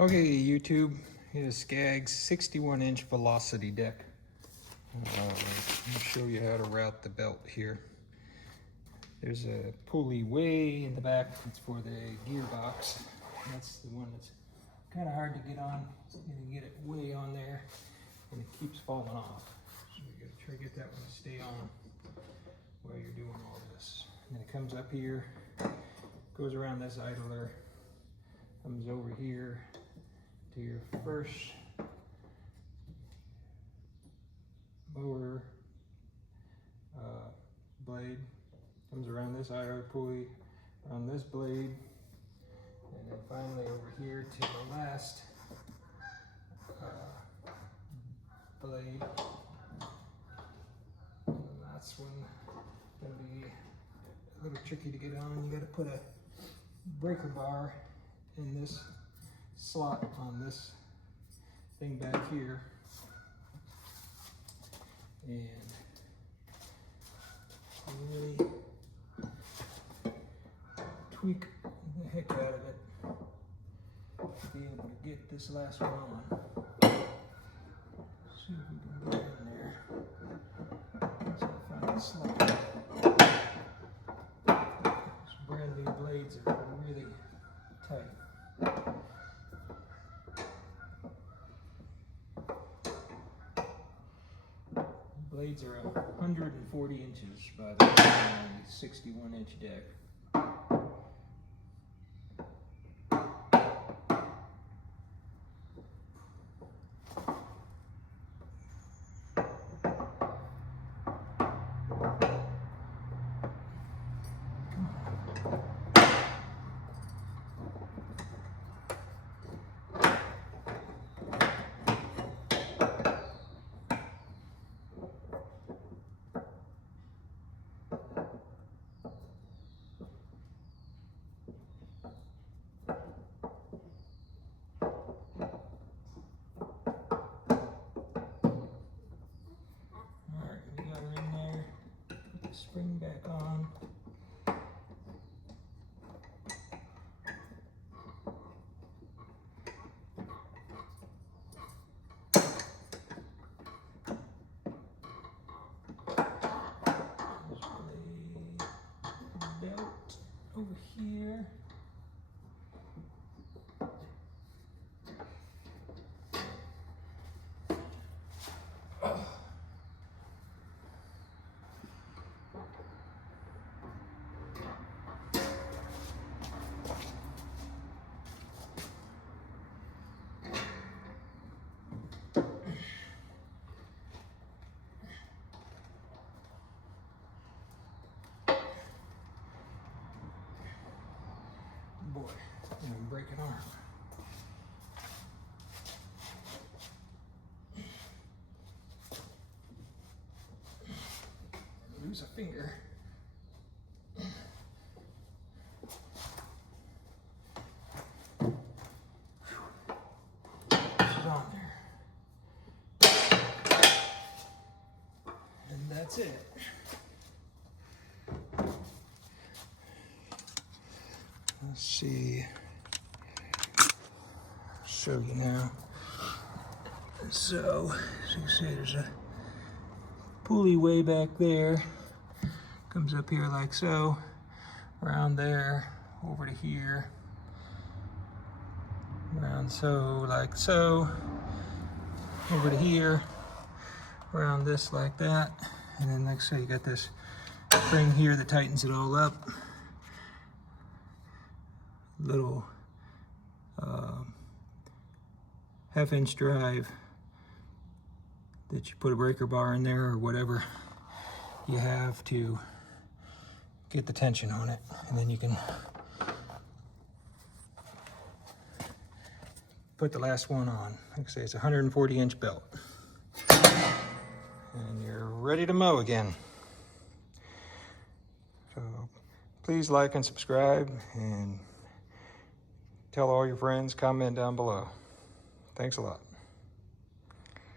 Okay, YouTube, here's Scag's 61-inch velocity deck. I'll show you how to route the belt here. There's a pulley way in the back. It's for the gearbox. That's the one that's kind of hard to get on. You get it way on there, and it keeps falling off. So you gotta try to get that one to stay on while you're doing all this. And then it comes up here, goes around this idler, comes over here to your first mower blade, comes around this idler pulley, on this blade, and then finally over here to the last blade. And that's one gonna be a little tricky to get on. You gotta put a breaker bar in this slot on this thing back here, and really tweak the heck out of it to be able to get this last one on. See if we can get in there. So find the slot. These brand new blades are really tight. Blades are 140 inches by the 61-inch deck. Spring back on. There's belt over here. Boy, I'm gonna break an arm. Lose a finger. It's on there. And that's it. Let's see, show you now. So, as you can see, there's a pulley way back there. Comes up here like so, around there, over to here, around so, like so, over to here, around this like that, and then like so, you got this spring here that tightens it all up. Little half-inch drive that you put a breaker bar in there or whatever you have to get the tension on it, and then you can put the last one on. Like I say, it's a 140-inch belt, and you're ready to mow again. So please like and subscribe, and tell all your friends, comment down below. Thanks a lot.